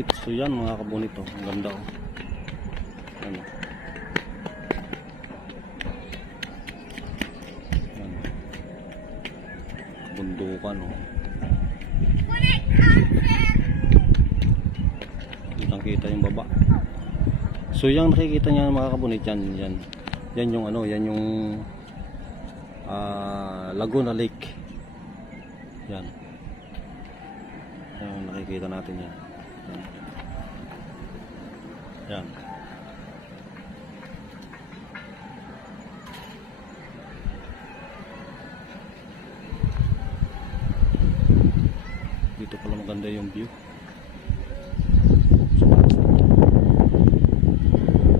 Alright, so yan mga kabunit oh. Ang ganda oh. Ano. Ano. Bundukan oh. Kitang kita yung baba. So yung nakikita niya mga kabunit yan yung ano, yan yung Laguna Lake. Yan. Yan nakikita natin yan. Yan. Dito pala maganda yung view.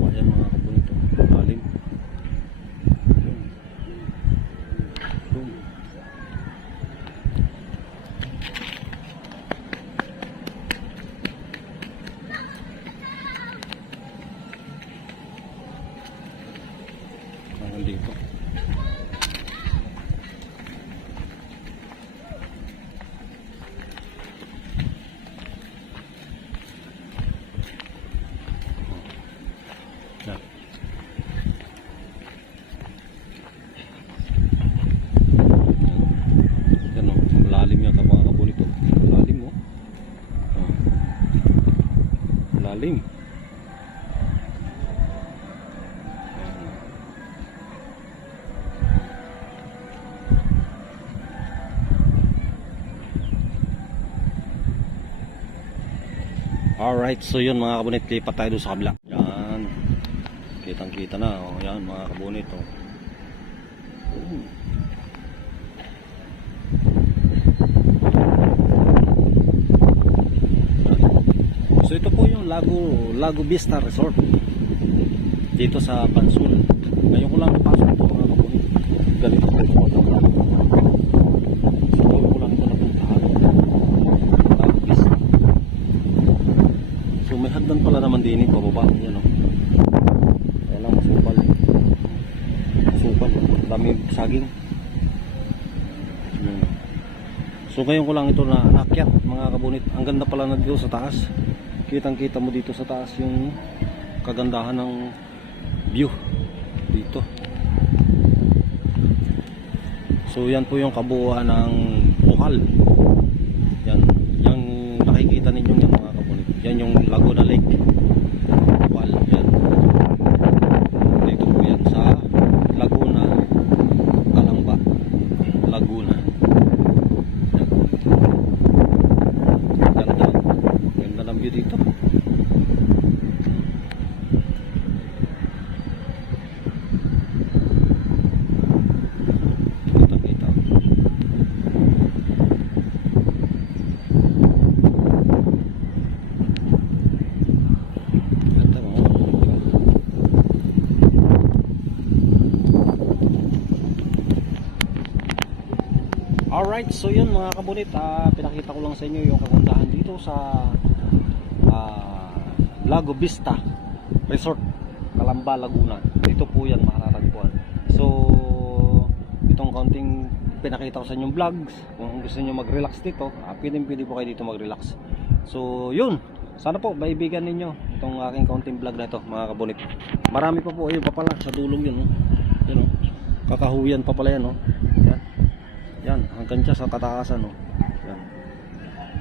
Ayan mga kabunito, lalim. Dito. Yan. Yan o, malalim yan mga kabunito. Malalim o. Malalim. Alright, so yun mga kabunit, lipat tayo doon sa kabila. Yan, kitang kita na oh. Yan mga kabunit oh. So ito po yung Lago Vista Resort dito sa Pansul. Ngayon ko lang napasok ito mga kabunit. Ganito po ito. So ngayon ko lang ito napuntahan. Lago Vista. So may hagdan pala naman din ito pababa. Yan o. Kaya lang masupal. Masupal. Dami saging. So ngayon ko lang ito na nakyat mga kabunit. Ang ganda pala na dito sa taas. Kitang kita mo dito sa taas yung kagandahan ng view dito. So yan po yung kabuuan ng Bohal. Yan. Yung nakikita ninyo yan mga kabunit. Yan yung Laguna Lake. Bohal. Yan. Dito po yan sa Laguna Calamba. Laguna. Yan. Ganda. Ganda ng view dito. Alright, so yun mga kabunit, pinakita ko lang sa inyo yung kagandahan dito sa Lago Vista Resort, Calamba, Laguna. Dito po yan makararagpuan. So itong kaunting pinakita ko sa inyong vlogs, kung gusto nyo mag-relax dito, pwede po kayo dito mag-relax. So yun, sana po maibigan ninyo itong aking kaunting vlog na ito mga kabunit. Marami pa po, ayun pa pala sa dulong yun, yun, kakahuyan pa pala yan, yan. Yan, hanggang siya sa kataasan oh. Yan.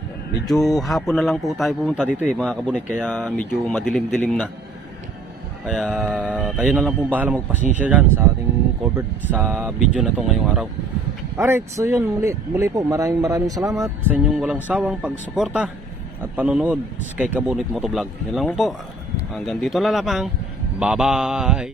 Yan. Medyo hapon na lang po tayo pumunta dito mga kabunit, kaya medyo madilim-dilim na. Kaya kayo na lang pong bahala magpasensya dyan sa ating covered sa video na to ngayong araw. Alright, so yun muli po, maraming salamat sa inyong walang sawang pagsuporta at panonood kay Kabunit Motovlog. Yan lang po. Hanggang dito na lamang. Bye bye.